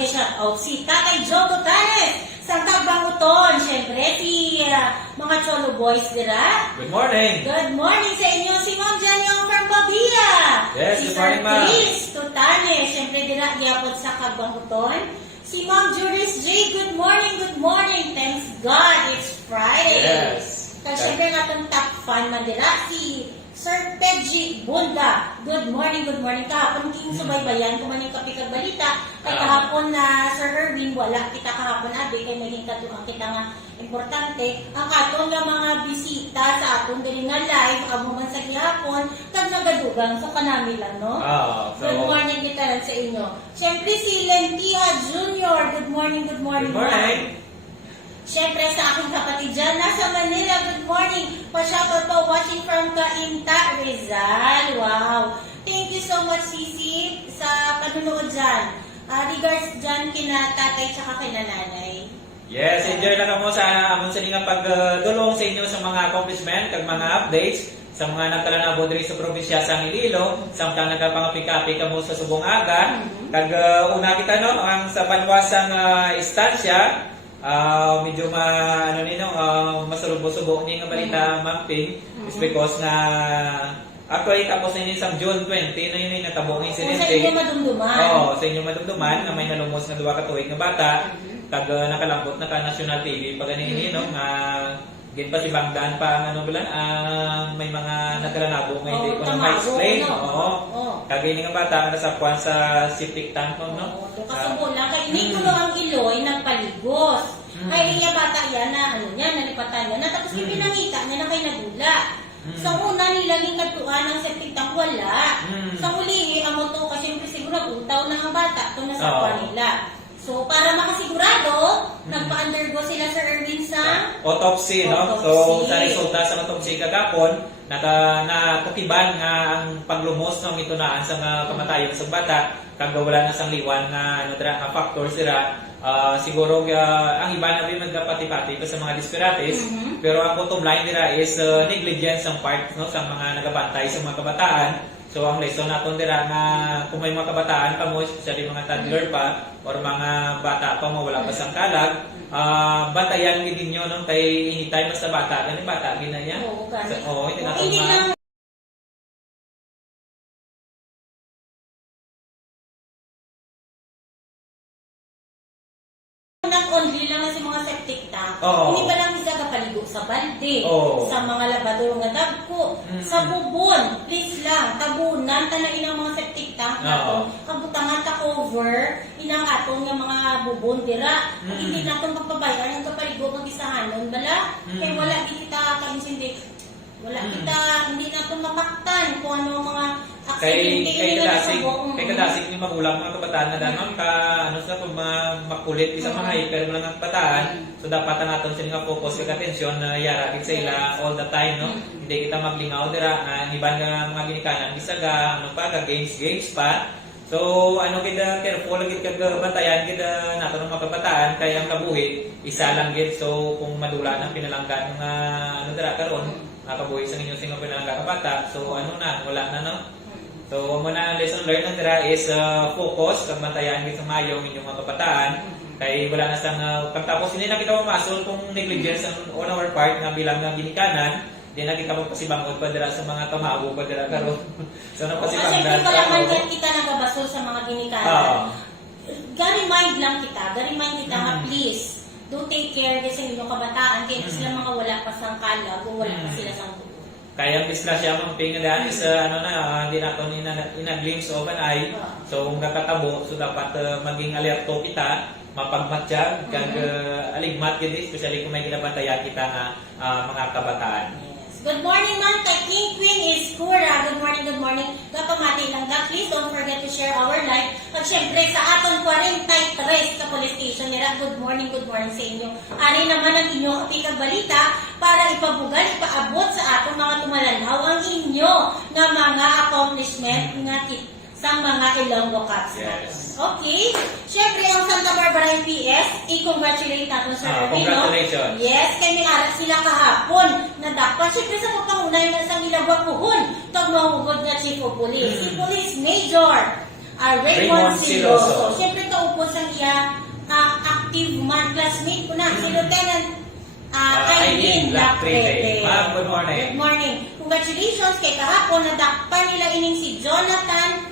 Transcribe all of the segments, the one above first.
mag-shoutout si Tatay Joe Gutanes sa Tagbanguton. Siyempre, si mga Cholo Boys dira. Good morning. Good morning sa inyo. Si Ma'am Janyong from Babia. Yes, si good morning, Ma'am. Chris Tutanes. Siyempre, dira gyapon sa Tagbanguton. Si Ma'am Juris J. Good morning, good morning. Thanks God, it's Friday. Yes. Kaya siyempre nga itong top fan man dira. Si Sir Peggy Bunda. Good morning, good morning. Kahapon king subaybayan kung man yung kapikag balita. Kay kahapon na Sir Irving, wala kita kahapon abi. Kay may hingkatuang kita nga importante. Ang atong nga mga bisita sa atong dali nga live, amo man sa gihapon, kag nagadugang sa kanami lang, no? Good morning kita lang sa inyo. Siyempre si Lentia Jr. Good morning, good morning. Good morning. Siyempre sa aking kapatid dyan, nasa Manila, good morning. Pa-shoutout po, watching from Cainta, Rizal. Wow. Thank you so much, Sisi, sa panunood dyan. Regards dyan kina tatay tsaka kina nanay. Yes, enjoy na kamo sa amon sa nga pagdulong sa inyo sa mga accomplishment kag mga updates sa mga nagkalanabo diri sa probinsya sa Iloilo, samtang nagapangapikapi kamo sa Subong Aga. Kag una kita no ang sa banwasang istansya. Medyo masubo-subo ni nga balita mapping is because na actually tapos na yun sa June 20 na yun yung natabo ng insidente. Sa inyo madumduman. Oo, sa inyo madumduman na may nalumos na duwa ka tuig nga bata kag nakalambot na ka National TV pag ganini no nga gin pa si Bangdan pa ang ano bilan may mga nagkalanabo nga hindi ko na ma-explain. Oo. Kag ini nga bata nga nasapuan sa septic tank no. Kasubo lang kay hindi ko ang iloy nagpaligos. Kaya niya bata yan na ano niya nalipatan niya na tapos ipinangita niya na kay nagula. Sa una nilang ikatuan ng septic tank wala. Sa uli amo to kasi siguro utaw na ang bata to nasapuan nila. So, para makasigurado, nagpa-undergo sila sa Irving sa autopsy, no? So, sa resulta sa autopsy kagapon, natukiban nga ang paglumos ng itunaan sa kamatayon sa bata, kag wala na sang liwan nga nga factor sila. Siguro ang iba na rin nagpati-pati pa sa mga disparates, pero ang bottom line nila is negligence ang part no sa mga nagabantay sa mga kabataan. So ang lesson natin dira nga kung may mga kabataan pa mo, especially mga toddler pa or mga bata pa mo wala pa sang kalag, batayan gid ninyo no kay anytime basta bata gani bata gina niya. Oo, hindi na lang only lang na sa mga septic tank. Hindi pa lang isa kapaligo sa balde, sa mga labador nga dagko, sa bubon, please lang, tabunan tanain ang mga septic tank nato. Kabutangan ta cover inang aton nga mga bubon dira. Hindi naton pagpabayaran ang kapaligo ng isahanon bala. Kay wala di kita kainsindi. Wala kita hindi naton mapaktan kung ano mga kay kadasig ni magulang mga kabataan na danon ka ano sa kung makulit isang mga hyper mga kabataan, so dapat naton sila nga focus kag atensyon na yara gid sa ila all the time no. Hindi kita maglingaw dira nga iban nga mga ginikanan bisaga ano pa ka games pa. So ano gid careful gid kag bantayan gid naton mga kabataan kay ang kabuhi isa lang gid. So kung madula nang pinalanggan nga ano dira karon kabuhi sa inyo sing pinalanggan ka bata, so ano na wala na no. So, muna ang lesson learned nila is focus, kag bantayan gid sa mayo inyong mga kabataan. Kay wala na sang pagtapos hindi na kita mamasol kung negligence on our part nga bilang nga ginikanan, di na kita magpasibangod pa dira sa mga tamago pa dira karon. So napasibangdan. Kasi wala man kita nagabasol sa mga ginikanan. Gari-mind lang kita, nga please. Do take care kasi inyong kabataan kay sila mga wala pa sang kalag o wala pa sila sang kaya ang disgrasya mong pingadaan is hindi natin ina-glimpse of an eye. So kung kakatabo, so dapat maging alerto kita, mapagmatsyag, kag aligmat gid especially kung may ginabantayan kita nga mga kabataan. Good morning, ma'am. Kay King Queen is Kura. Good morning, good morning. Kapamati lang that. Please don't forget to share our live. At syempre, sa aton 43 sa police station nila, good morning sa inyo. Ari naman ang inyong kapikag balita para ipabugal, ipaabot sa aton mga tumalanhaw ang inyo nga mga accomplishment nga sa mga Ilonggo Cups. Yes. Okay? Siyempre, ang Santa Barbara PS, i-congratulate natin sa congratulations. Yes, kay may arat sila kahapon na dapat. Siyempre, sa pagpangunay na sa nilabang puhon, tag mahugod na Chief of Police. Si Police Major Raymond Siloso. Siyempre, kaupos sa iya active man classmate ko na, si Lieutenant Aileen Lacrede. Ma'am, good morning. Good morning. Congratulations kay kahapon nadakpan nila ining si Jonathan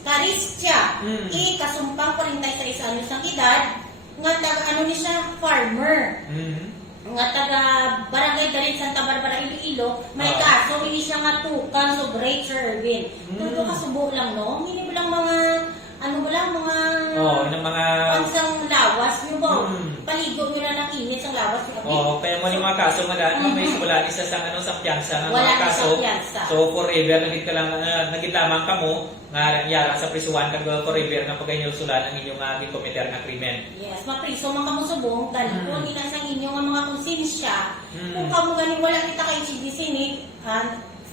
Caristia. Kasumpang 46 anyos ng edad, nga taga ano ni siya, farmer. Nga taga Barangay Garin, Santa Barbara, Iloilo, may kaso, hindi siya nga tukang so great, Sir Erwin. Tuto kasubo lang, no? Hindi mo lang mga, ano mo lang, mga... yung mga... pansang lawas nyo ba? Paligo nyo na ng init sa lawas nyo. Kaya mo yung mga kaso, may simula isa sa piyansa ng Wala mga kaso. sa piyansa. So, forever, naging lamang ka mo, nga yara sa prisuan kag forever nga pagay sulan ang inyong gikometer nga krimen. Yes, mapriso man kamo subong, dahil kung nila sa inyong mga konsensya, kung kamo ganing wala kita kay CDC ni,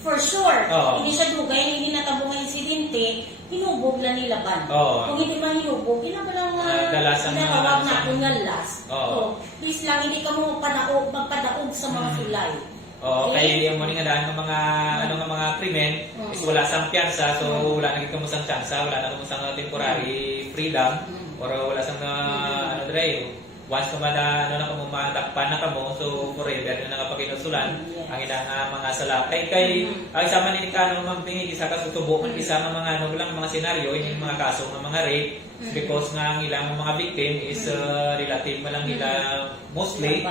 for sure, hindi siya dugay, hindi natabo nga insidente, hinubog lang nila ban. Kung hindi man hinubog, kailangan ginatawag natin nga last. So, please lang, hindi ka mo magpadaog sa mga sulay. Kaya yung muli nga daan ng mga krimen is wala sang piyansa, so wala naging kamusang tsansa, wala na kamusang temporary freedom, or wala sang once ka na madakpan na kamo, so forever na nakapakinusulan ang ilang mga sala. Kay isama ni Kano mampingig isa ka sutubo man isa ng mga mga senaryo, yung mga kaso ng mga rape, because nga ang ilang mga victim is relative man lang nila mostly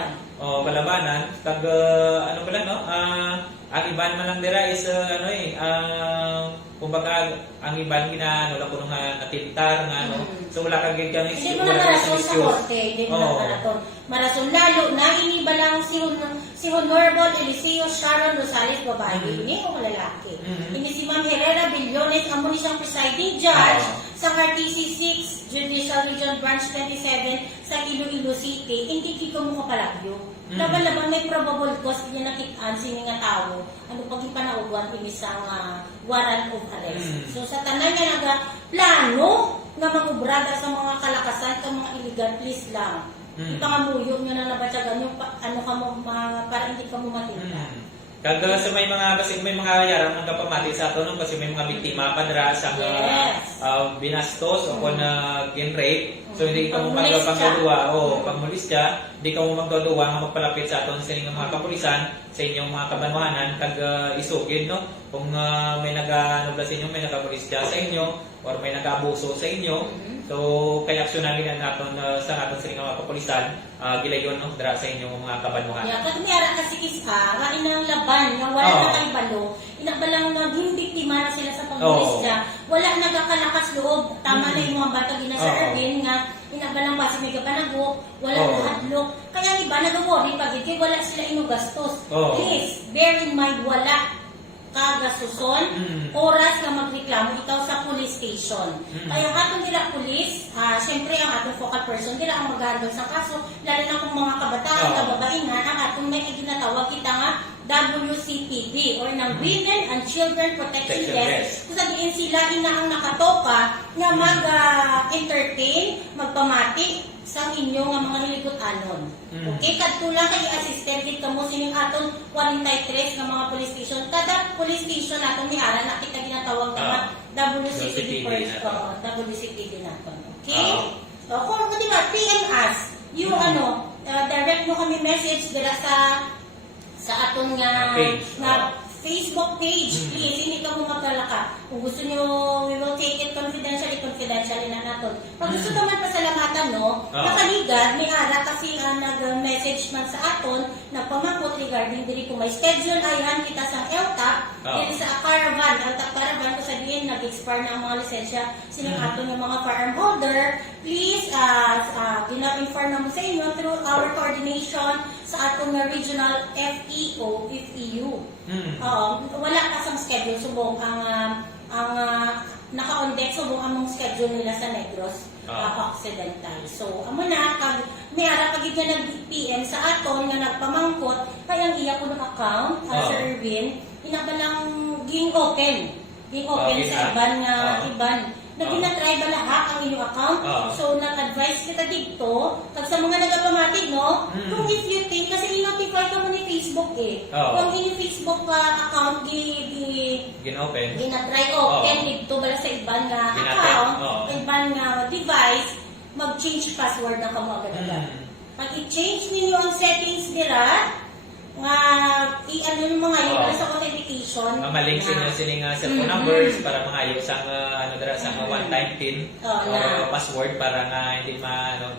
kalabanan kag ang iban man lang dira is kumbaga ang iban ginano ko nga natintar nga so wala kang gigang hindi mo na marason sa korte, hindi mo na marason lalo na iniba lang si Honorable Eliseo Sharon Rosales babae, hindi ko lalaki. Hindi si Ma'am Herrera Billones, amo ni siyang presiding judge sa RTC 6 Judicial Region Branch 27 sa Iloilo City. Hindi kiko mo kapalagyo. Laban-laban may probable cause niya nakitaan sini nga tao. Ano pag ipanauguan inisang warrant of arrest. So sa tanan niya plano nga mag-ubrada sa mga kalakasan sa mga illegal, please lang. Ipangamuyo nyo na nabatyagan yung ano ka mo, para hindi ka mo matinda. Kag sa may mga yarang ng kapamati sa ato kasi may mga biktima pa dira sa binastos o kung gin-rape. So hindi ka mo magpanggaluwa o pangmolestya, hindi ka mo maggaluwa nga magpalapit sa aton sa inyong mga kapulisan, sa inyong mga kabanwahanan kag isugid no kung may nag-anobla sa inyo, may nag-molestya sa inyo or may nag-abuso sa inyo. So kay aksyonan din naton sa aton sa inyong mga kapulisan gilayon no dira sa inyong mga kabanwahanan. Yeah, kasi may ara kasi kisa, nga inang laban, nga wala na kay balo, inabalang naging biktima na sila sa pangmolestya, wala nagakalakas loob, tama na yung mga bata gina sa Erwin nga inabalang basi may kapanago, wala hadlok. Kaya iba nag-worry pag kay wala sila inugastos. Please, bear in mind, wala kagasuson, oras na magreklamo ikaw sa police station. Kaya ang atong dila police, syempre ang atong focal person, dila ang mag-handle sa kaso, lalo na kung mga kabataan, kababaihan, ang atong may ginatawag kita nga WCPD or ng Women and Children Protection Desk. Kung sabihin sila ina ang nakatoka nga mag-entertain, magpamati sa inyo nga mga hiligutan-anon. Okay, kadtula kay assistant gid kamo sining aton 43 nga mga police station. Kada police station naton ni ara na kita ginatawag nga WCPD first WCPD naton. Okay? So kung di ba PM us, you direct mo kami message dira sa aton nga Facebook page. Please, hindi ka mo magkalaka. Kung gusto nyo, we will take it confidentially na natin. Pag gusto naman pasalamatan, nakaligad, may ara kasi nag-message man sa aton, nagpamakot regarding diri kung may schedule, ayhan kita sa ELTAP, diri sa caravan, ELTAP caravan, kung sabihin, nag-expire na ang mga lisensya, sining aton ng mga firearm holder, please, gina-inform naman sa inyo through our coordination sa atong regional FEU. Wala kasang schedule subong ang naka-on deck subong among schedule nila sa Negros Occidental. So amo na kag may ara pagid nga nag-PM sa aton nga nagpamangkot kay ang iya ko ng account Sir Erwin inabalang ging open sa iban nagina-try ba lahat ang inyong account? So, nag-advise kita dito, pag sa mga nagapamatig, kung if you think, kasi i-notify ka mo ni Facebook kung inyong Facebook account, gina-try open dito bala sa iban nga account, iban nga device, mag-change password na kamo agad-agad. Pag i-change ninyo ang settings nila, nga i-ano yung mga yun sa authentication. Malink sila nga cellphone numbers para mga sa ano dara sa one-time PIN or password para nga hindi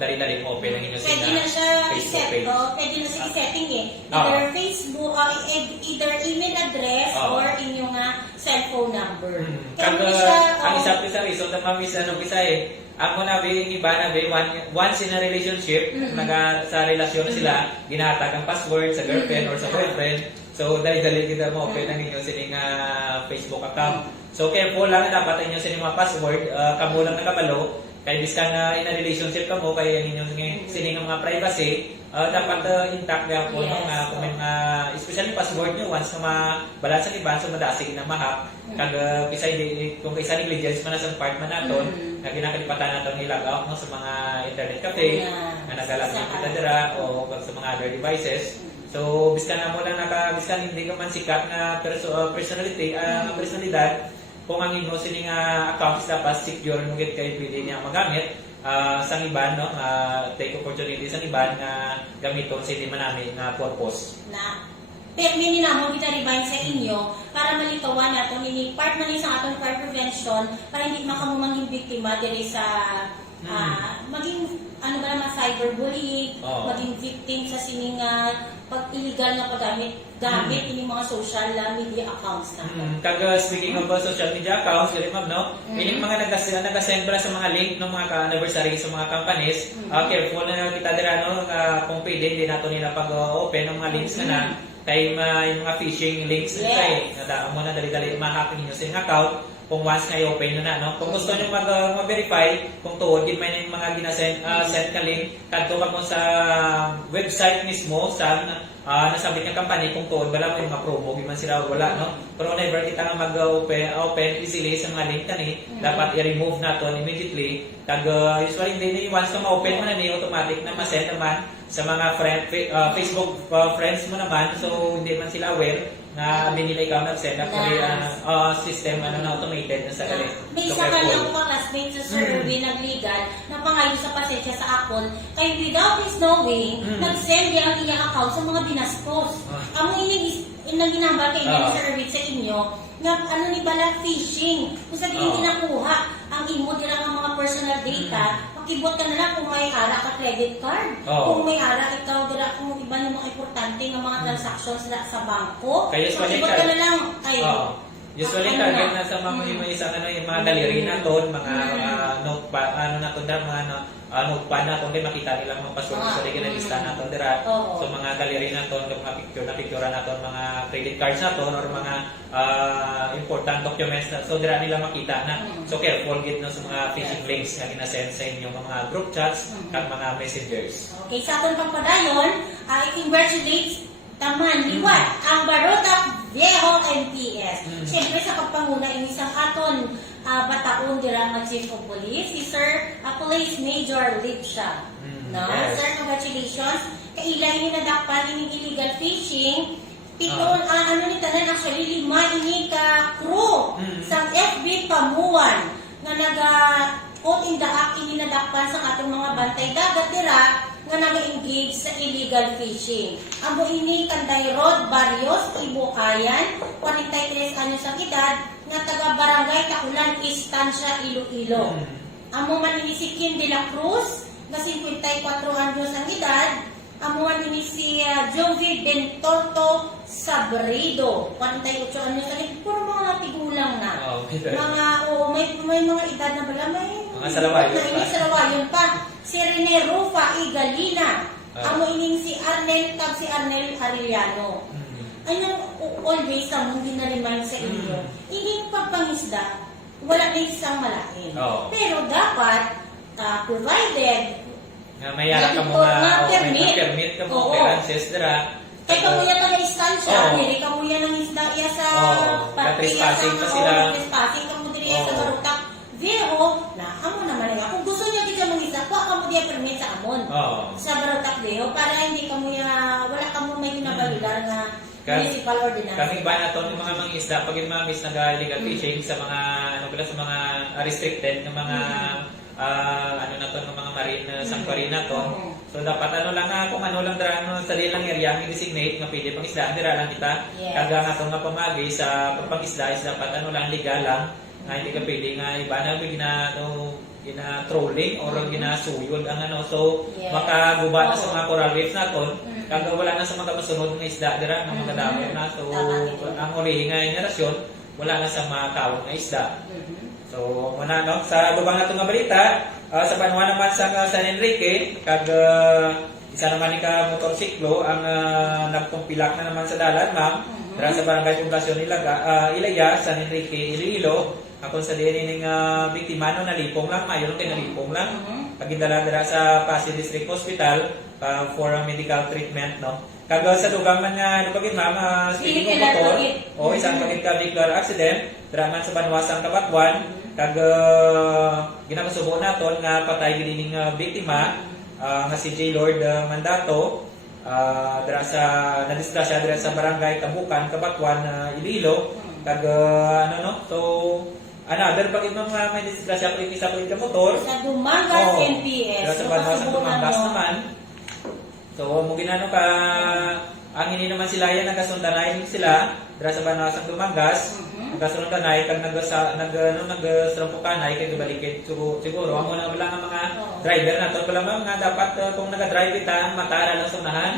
dali-dali open ang inyo pwede na siya i-set, pwede na siya i-setting either Facebook, either email address or inyong cellphone number. Ang isa pa sa reason na mamis ako na iba na once in a relationship, sa relasyon sila, ginatag ang password sa girlfriend or sa boyfriend. So, dali-dali kita mo open ang inyong sining Facebook account. So, careful lang na dapat inyong sining mga password, kamo lang nakabalo. Kaya biskan na in a relationship ka mo, kaya inyong sining mga privacy, dapat intact na po kung may mga, especially password nyo, once na mabalance ang iba, so madasig na mahap. Kung isa negligence man na sa part man natin, na ginakalipatan natin i-log out sa mga internet cafe, na nagalag ng kita dira, o sa mga other devices. So, biskan na mo lang biskan hindi ka man sikat na personalidad, kung ang ino sining accounts dapat secure mo git kay pwede niya magamit sa iban take opportunity sa iban nga gamiton sa hindi man namin purpose na termini na mo kita remind sa inyo para malitawan nato nini part man sa atong fire prevention para hindi makamumangin biktima diri sa maging cyberbullying, maging victim sa sining pag-illegal na gamit ini mga social media accounts na. Speaking of social media accounts, ma'am, ini mga nagasend sa mga link ng mga anniversary sa mga companies, careful na kita dira kung pwede hindi nato nila pag-open ng mga links na kay yung mga phishing links kay nadaan mo na dali-dali ma-hack ninyo sa inyong account kung once na i-open nyo na. Kung gusto nyo mag-verify, kung tuod, yun may mga ginasend ka link, kadto ka mo sa website mismo sa nasabit ng company, kung tuod, wala mo yung mga promo, giman sila wala, Pero whenever kita nga mag-open easily sa mga link dapat i-remove natin immediately. Usually, hindi once ka ma-open mo na automatic na ma-send naman sa mga Facebook friends mo naman, so hindi man sila aware na hindi nila ikaw nag-send actually system na automated na sa galing. May isa ka lang mga classmates sa survey nag-legal na pangayon sa pasensya sa akon kay without his knowing nag-send niya ang iyang account sa mga binaspos. Amo ginambal kay niya sa survey sa inyo nga ni bala phishing kung sa hindi nakuha ang imo dira nga mga personal data makibot ka na lang kung may ara ka credit card kung may ara ikaw dira kung iba ng mga importante nga mga transactions sa bangko makibot ka na lang usually target na sa mga isang yung mga gallery na to, mga notepad, notepad na to, makita nila mga password sa lista na to, dira. So mga gallery na to, mga picture na to, mga credit cards na to, or mga important documents na, so dira nila makita na. So careful git na sa mga phishing links na ginasend sa inyong mga group chats at mga messengers. Okay, sa atong pagpadayon, congratulate taman liwat ang Barotac Viejo MPS. Siyempre sa pagpanguna inisang aton bataon dira nga Chief of Police, si Sir Police Major Lipsha. Sir, congratulations. Kailay ni nadakpan ini illegal fishing. Piton ni tanan actually 5 ini ka crew sa FB Pamuan nga put in the act ini nadakpan sa atong mga bantay dagat dira nga nag-engage sa illegal fishing. Amo ini Kanday Road, Barrios, Ibukayan, 43 anyos ang edad, nga taga Barangay Takulan, Estancia, Iloilo. Amo man ini si Kim de la Cruz, nga 54 anyos ang edad. Amo man ini si Jovi Bentorto Sabredo, 48 anyos ang edad. Puro mga natigulang na. May mga edad na bala, may salawayon pa. Si Rene Rufa Igalina. Amo ining si Arnel Arellano. Ayun, always among ginaremind sa inyo. Ining pagpangisda, wala na isang malain. Pero dapat, provided, mayara ka mo permit ka mo, clearances dira. Kaya kamuya ka na istansya, hindi kamuya ng isda iya sa trespassing pa sila. Trespassing ka mo diri sa Barotac Viejo, na amo naman nga. Kung gusto niya kita mga isda, kuha ka mo diya permit sa amon. Sa Barotac Viejo, para hindi kamuya, wala ka mo may ginabalular na municipal ordinance. Kami ba na to ng mga isda pag yung mga miss nag-illegal fishing sa mga sa mga restricted ng mga ng mga marin sanctuary na to. So dapat ano lang kung ano lang dira ano sa lang area ang designate nga pwede pang isda dira lang kita. Yes. Kaga nga to nga pamagi sa pagpangisda is dapat ano lang legal lang. Nga hindi ka pwede nga iba na gina-trolling or ginasuyod ang ano. So Yes. makaguba na sa Oo. mga coral reefs naton. Mhm. Kaga wala na sa mga masunod nga isda dira nga mga dami na. So ang uli nga henerasyon wala na sa mga kawon nga isda. So, muna no, sa lubang na nga balita, sa Banwa naman sa San Enrique, kag isa naman ni ka motorsiklo ang nagtumpilak na naman sa dalan, ma'am. Dara sa barangay Poblasyon Ilaya, San Enrique, Iloilo. Ako sa diyan ning biktima no nalipong lang, mayon kay nalipong lang. Pagindala dira sa Pasig District Hospital for a medical treatment, no. Kag sa lugar man nga nupagin ma'am, speaking of motor, o isang vehicular accident, dira man sa Banwasang Kabatwan, kag ginapasubo naton nga patay gining biktima nga si J. Lord Mandato, dira sa nadisgrasya dira sa barangay Kabukan, Kabatwan, Iloilo. Kag ano no, so another pag mga may disgrasya pag isa pag motor Sa Dumangas, NPS. dira sa Banwasang Dumangas naman. So mo ginano ka ang ini naman sila yan nagasundanay sila dira sa Banwasang Dumangas. Nagasundanay kag nagstrampukanay kay gibalikid siguro amo na lang ang mga driver nato pala mga dapat kung naga-drive kita matara lang sa unahan.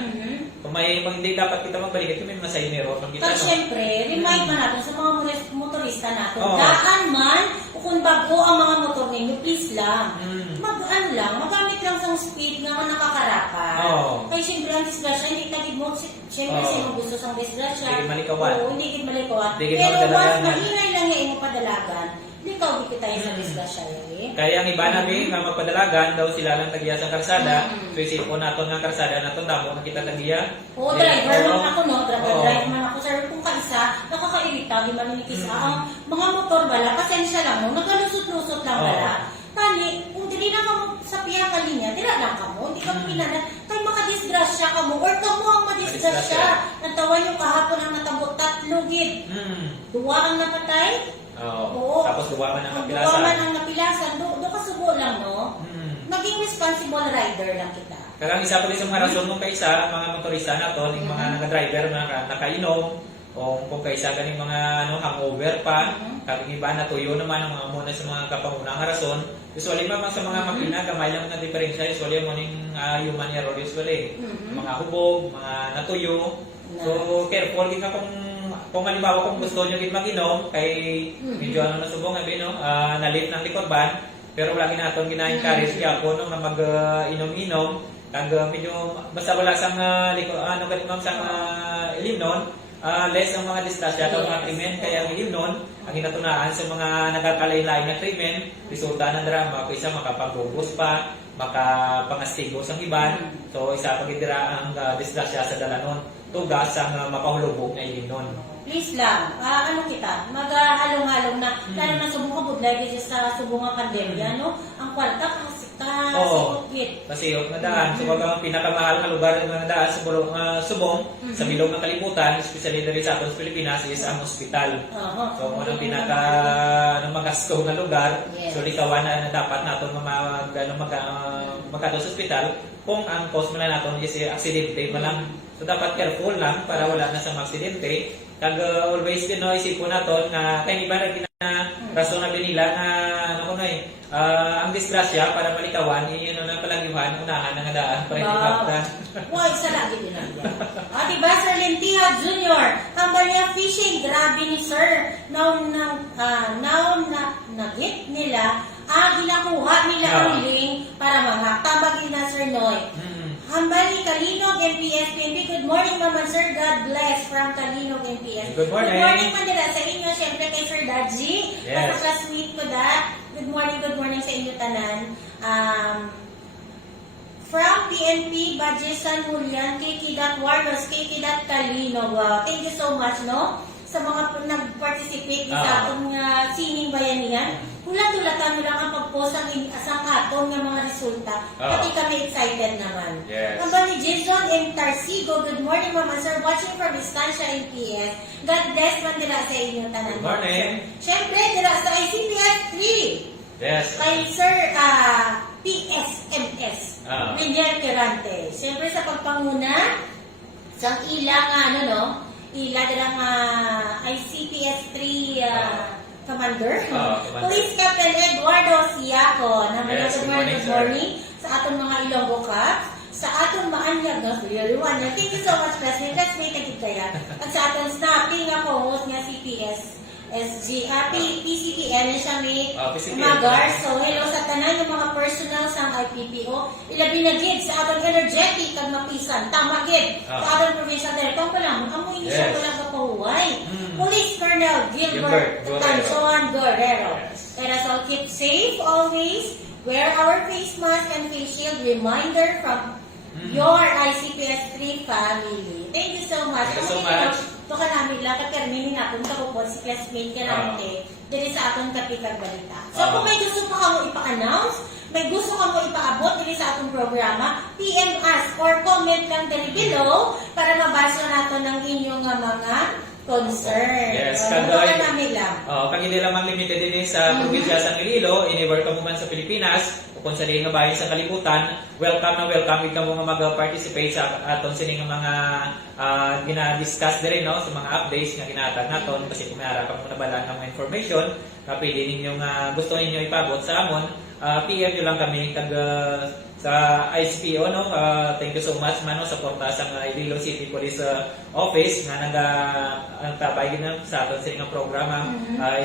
Kung may hindi dapat kita magbalik may masaynero pang kita. Pero syempre, remind man natin sa mga motorista natin, daan man, o kung bago ang mga motor ninyo, please lang. Magamit lang sa speed nga nakakarapan. Kaya syempre ang disgrasya, hindi tagid mo, syempre sino gusto sa disgrasya. Hindi malikawan. Oo, hindi gid malikawan. Hindi gid Pero madalagan. once mahinay lang yung imo padalagan, di ka di tayo sa disgrasya eh. Kaya ang iba namin nga magpadalagan daw sila lang tagiya sa karsada. So isipon naton nga karsada naton damo na kita tagiya. Oo, driver man ako no, driver man ako sir. Kung kaisa, nakakairita, di man nikisa. Ang mga motor bala, pasensya lang no, nagalusot-lusot lang bala. Tani, kung dili na kamo sa piyang kalinya, dila lang kamo, hindi kamo pinana, kay makadisgrasya kamo, or kamo ang madisgrasya. Natawa yung kahapon ang natabo, 3 gid. 2 ang napatay. Oo. Tapos duwa man ang Duwa kapilasan. man ang napilasan. Do kasubo lang no. Naging responsible rider lang kita. Karang isa pa rin sa mga rason nung kaisa, ang mga motorista naton, yung mga nag-driver na nakainom, o kung kaisa ganing mga hangover pa, kag iba na tuyo naman ang mga muna sa mga kapangunang rason. Usually man sa mga makina, gamay lang na diferensya, usually mo ning human error usually. Mga hubog, mga natuyo. So careful din ka kung halimbawa kung gusto nyo gid mag-inom kay medyo nasubong abi no, nalit ng likod ban, pero lagi naton gina-encourage gyapon no nga mag-inom-inom kag medyo basta wala sang ganit ma'am sang ilimnon, less ang mga distasya at mga krimen, kaya ang ilimnon ang inatunaan sa mga nagkakalain-lain na krimen, resulta ng drama kaysa makapagugos pa, makapangastigos ang iban. So isa pag dira ang distasya sa dalanon tugas ang mapahulubog na ilimnon. Please lang, ano kita, maghalong-halong na, lalo na subong budlay kasi sa subong nga pandemya, no? Ang kwarta kasikot git. Pasiyot na daan. So, ang pinakamahal na lugar ng daan sa subong, sa bilog ng kalibutan, especially dito sa ating Pilipinas, is ang hospital. So, kung anong magasto na lugar, so likawan na dapat natin magkado sa hospital, kung ang cause mo na natin is aksidente mo lang. So, dapat careful lang para wala na sa aksidente. Kag always din no, isipon natin na kaya iba na rason na binila na ang disgrasya para malikawan, yun na palagihan, unahan ng daan para hindi kapta. Wow, isa lagi din lang yan. Diba, Sir Lentiha Jr., Cambalia Fishing, grabe ni Sir. Now nagit nila, ginakuha nila ang link para manghaktabag na Sir Noy. Hambali Kalinog, NPS PNP. Good morning, Mama Sir. God bless from Kalinog, NPS. Good morning. Good morning, Manila. Sa inyo, syempre kay Sir Dadji. Yes. Napaka-sweet ko that. Good morning sa inyo tanan. From PNP, Badges San Julian, Kiki.Warnos, Kiki.Kalinog. Wow, thank you so much, no? Sa mga nag-participate sa atong singing bayanihan. Hulat-hulatan nyo lang ang pag-post ang aton ng mga resulta. Pati kami excited naman. Yes. Hamba ni Jason and Tarsigo, good morning, Mama Sir. Watching from Estancia NPS. God bless man dila sa inyo tanan. Good morning. Siyempre, dila sa ICPS 3. Yes. Kay Sir PSMS. Berante. Siyempre sa pagpanguna, sa ila nga, ila dala nga ICPS 3 Commander. Commander. Police Captain Eduardo Siaco. Yes, Good good morning, morning, good morning. Sa atong mga Ilonggo Cups. Sa atong maanyag nga, thank you so much, President. Let's make a good kaya. At sa atong snapping nga co-host nga CPS SG, PCPN na siya may PCPN. umagar. So, hello sa tanan yung mga personal sa IPPO. Ilabi na gid sa atong energetic kag mapisan. Tama gid. Sa atong provincial director pa lang. Amoy ni siya wala ka pahuway. Police Colonel Gilbert Tanson Guerrero. Let us all keep safe always. Wear our face mask and face shield. Reminder from your ICPS 3 family. Thank you so much. Thank you so much. Ito ka namin lang, katermini na kung kakupon si classmate ka namin dili sa atong kapikag balita. So kung may gusto pa kamo ipa-announce, may gusto kamo ipaabot dili sa atong programa, PM us or comment lang dali below para mabasa nato ng inyong mga concern. Yes, ito ka namin lang. Kag hindi lamang limited din sa probinsya sa Iloilo, anywhere ka mo man sa Pilipinas, o kung sa nga bayan sa kalibutan, welcome na welcome ka mo nga mag-participate sa aton sining mga gina-discuss din sa mga updates nga ginatag naton kasi kung mayara ka mo nabalaan ng mga information na pwede ninyong gusto ninyo ipabot sa amon, PM nyo lang kami kag sa ICPO, thank you so much man sa porta sa Iloilo City Police Office nga nagtabay din sa aton sining programa,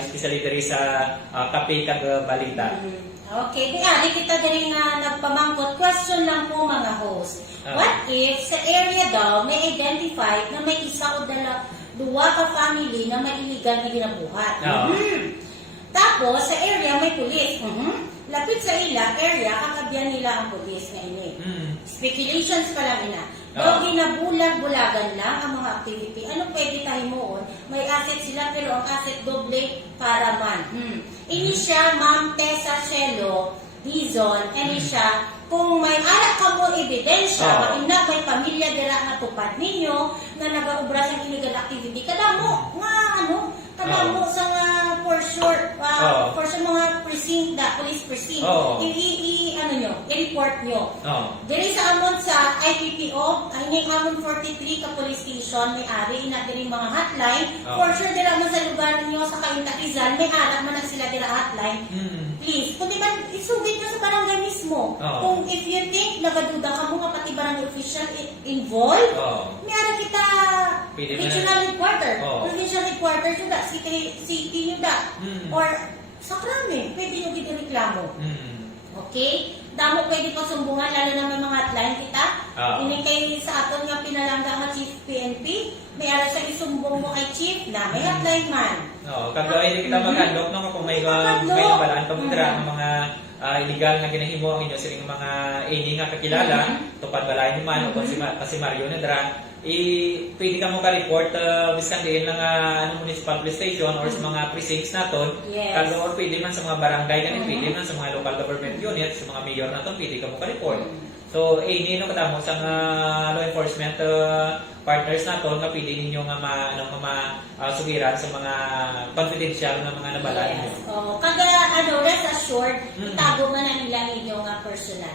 especially diri sa kape kag balita. Okay, kaya kita din nga nagpamangkot. Question lang po mga host. What if sa area daw may identified na may isa o duwa ka family na may illegal na ginabuhat? Tapos sa area may pulis. Lapit sa ila, area, kakabyan nila ang pulis na ini. Speculations pa lang ina. Daw ginabulag-bulagan lang ang mga activity. Ano pwede tayo moon? May asset sila pero ang asset doble para man. Ini siya, Ma'am Tessa Chelo Dizon. Ini siya, kung may anak ka mo ebidensya, may pamilya dira nga tupad ninyo na nagaubra sa illegal activity, kadamo kadamo sa nga for sure mga precinct police precinct i-report nyo. Diri sa amon sa IPPO, ay amon 43 ka police station, may ari ina diri mga hotline. For sure dira mo sa lugar niyo sa Cainta Rizal, may ara man na sila dira hotline. Please, kung di ba isugit nyo sa barangay mismo. Kung if you think nagaduda ka mo nga pati barangay official involved, may ara kita regional headquarter, provincial headquarter yun da, city yun da, or sa krami, pwede nyo gito reklamo. Okay? Damo pwede pa sumbungan, lalo na may mga hotline kita. Ini kay sa aton nga pinalangga nga Chief PNP, may ara sa isumbong mo kay Chief na may hotline man. Kagawin din kita mag-handok kung may nabalaan ka mo dira ng mga illegal nga ginahimo ang inyo sining mga ini nga kakilala, tupad balay ni man o kasi Mario na dira, pwede ka mo ka-report biskan din ng municipal police station or sa mga precincts naton. Or pwede man sa mga barangay ganit, pwede man sa mga local government units, sa mga mayor naton, pwede ka mo ka-report. So, ini kadamo sa law enforcement partners naton nga pwede ninyo nga sugiran sa mga confidential na mga nabalaan niyo. Kada rest assured, itago man na nila inyo nga personal.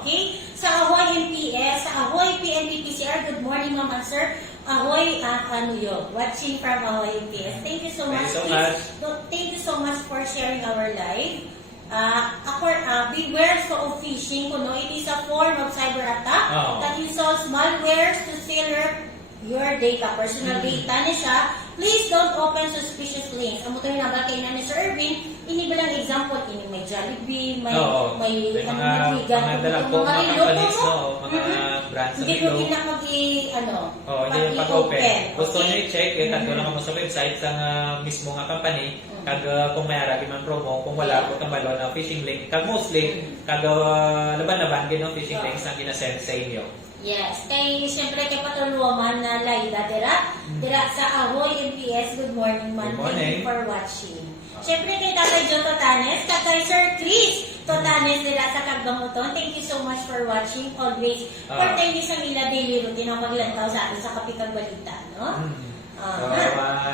Okay? Sa Ahoy MPS, sa Ahoy PNP PCR, good morning naman sir. Ahoy, watching from Ahoy MPS. Thank you so much. Thank you so much for sharing our live. Beware of phishing. It is a form of cyber attack that uses malwares to steal your data, personal data ni siya. Please don't open suspicious links. Amo tayo nabakay na ni Sir Erwin, ini bilang example, ini may Jollibee, may mga companies, mga brands sa hindi mo hindi pag-open. Gusto nyo i-check, tanto lang mo sa website sa mismo nga company, kag kung may aragi man promo, kung wala po kang balon na phishing link, kag mostly, kag laban-laban ng phishing links na ginasend sa inyo. Yes, kay siyempre kay Patulwaman na Laida dira sa Ahoy MPS, good morning man. Thank you for watching. Siyempre kay Tatay Joe Totanes, kay Sir Chris Totanes dira sa Kagbamuton, thank you so much for watching always. Thank you sa Mila Daily Routine na maglantaw sa atin sa Kapitang Balita, no?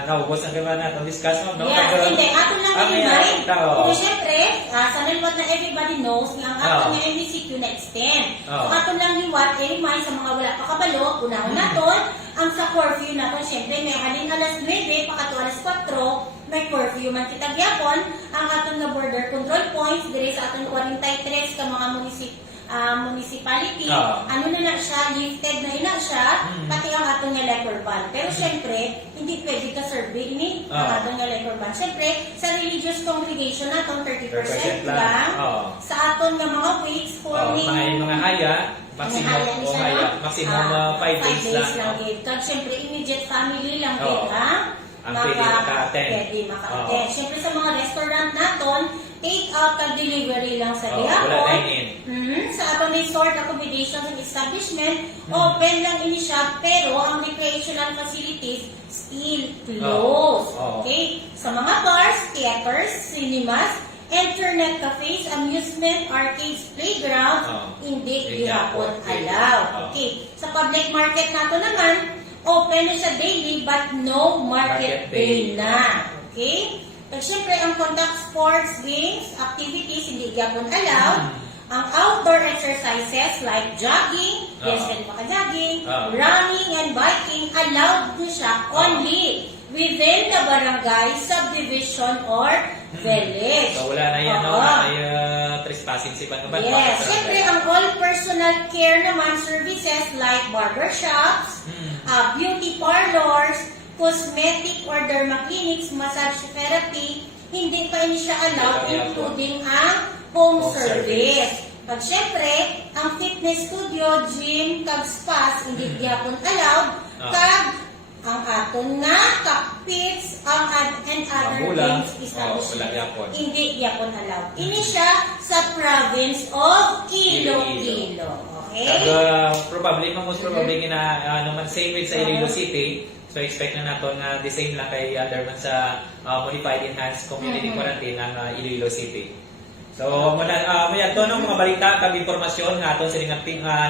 Naubos ang kailangan natin discuss mo, no? Yes, hindi. Ato lang i-remind. Kung siyempre, sa nalipot na everybody knows nga ang ato nga MBCQ curfew na extend. Oo. So aton lang liwat, remind sa mga wala pa kabalo, unahon naton, ang sa curfew naton, syempre may halin alas 9, pakato alas 4, may curfew man kita gyapon, ang aton nga border control points, dire sa aton 43 ka mga municipality, ano na siya, lifted na siya, pati ang atong nga liquor ban. Pero syempre, hindi pwede ka survey ini ang atong nga liquor ban. Syempre, sa religious congregation natong 30% lang. Sa aton nga mga weeks, forming, mga haya, maximum 5 days lang. Kag syempre, immediate family lang ang pwede maka-attend. Pwede maka-attend. Syempre sa mga restaurant naton, take out kag delivery lang sa Wala gihapon. dine-in. Sa aton resort accommodations and establishment, open lang ini siya, pero ang recreational facilities still closed. Okay? Sa mga bars, theaters, cinemas, internet cafes, amusement, arcades, playgrounds, hindi gihapon allowed. Okay? Sa public market nato naman, open na siya daily but no market day na. Okay? At syempre, ang contact sports, games, activities, hindi gyapon allowed. Ang outdoor exercises like jogging, yes, pwede maka-jogging, running and biking, allowed na siya only within the barangay, subdivision, or village. So wala na yan, wala na yung trespassing si Banuban. Yes, syempre, ang all personal care naman services like barbershops, beauty parlors, cosmetic or derma clinics, massage therapy, hindi pa ini siya allowed, including ang home service. Pag syempre, ang fitness studio, gym, kag spas, hindi gyapon allowed, kag ang aton nga kapits, and other games establishment, hindi gyapon allowed. Ini siya sa province of Iloilo. Okay? Probably, most probably, same with sa Iloilo City. So expect na natin na the same lang kay Anderman sa Modified Enhanced Community Quarantine ng Iloilo City. So maya to ng mga balita kag impormasyon nga aton sa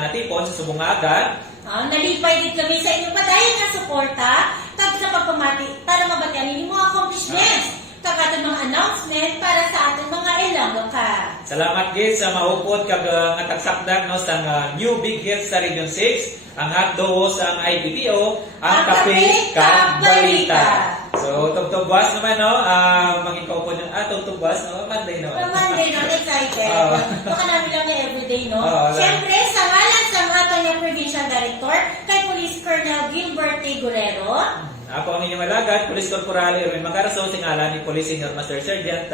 natipon sa subong nga agad. Nalipay din kami sa inyong padayon nga suporta kag sa pagpamati para mabatian ninyo mga accomplishments kag aton mga announcement para sa aton mga Ilonggo ka. Salamat gid sa maupod kag nga tagsakdag no sa new big hits sa Region 6. Ang hotdo sa IBPO, ang kape kag balita. So, tugtugwas naman, no? Mangikaw po na, tugtugwas, no? Monday, no? Monday, no? Excited. Baka namin lang na everyday, no? Siyempre, Siyempre, sa ngalan sa ating yung Provincial Director, kay Police Colonel Gilbert T. Guerrero. Ako ang inyong alagad, Police Corporal Erwin Magaraso, singalan ni Police Senior Master Sergeant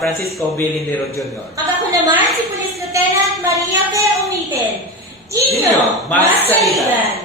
Francisco B. Lindero Jr. At ako naman, si Police Lieutenant Maria P. Umitin. Inyo, mas salitan.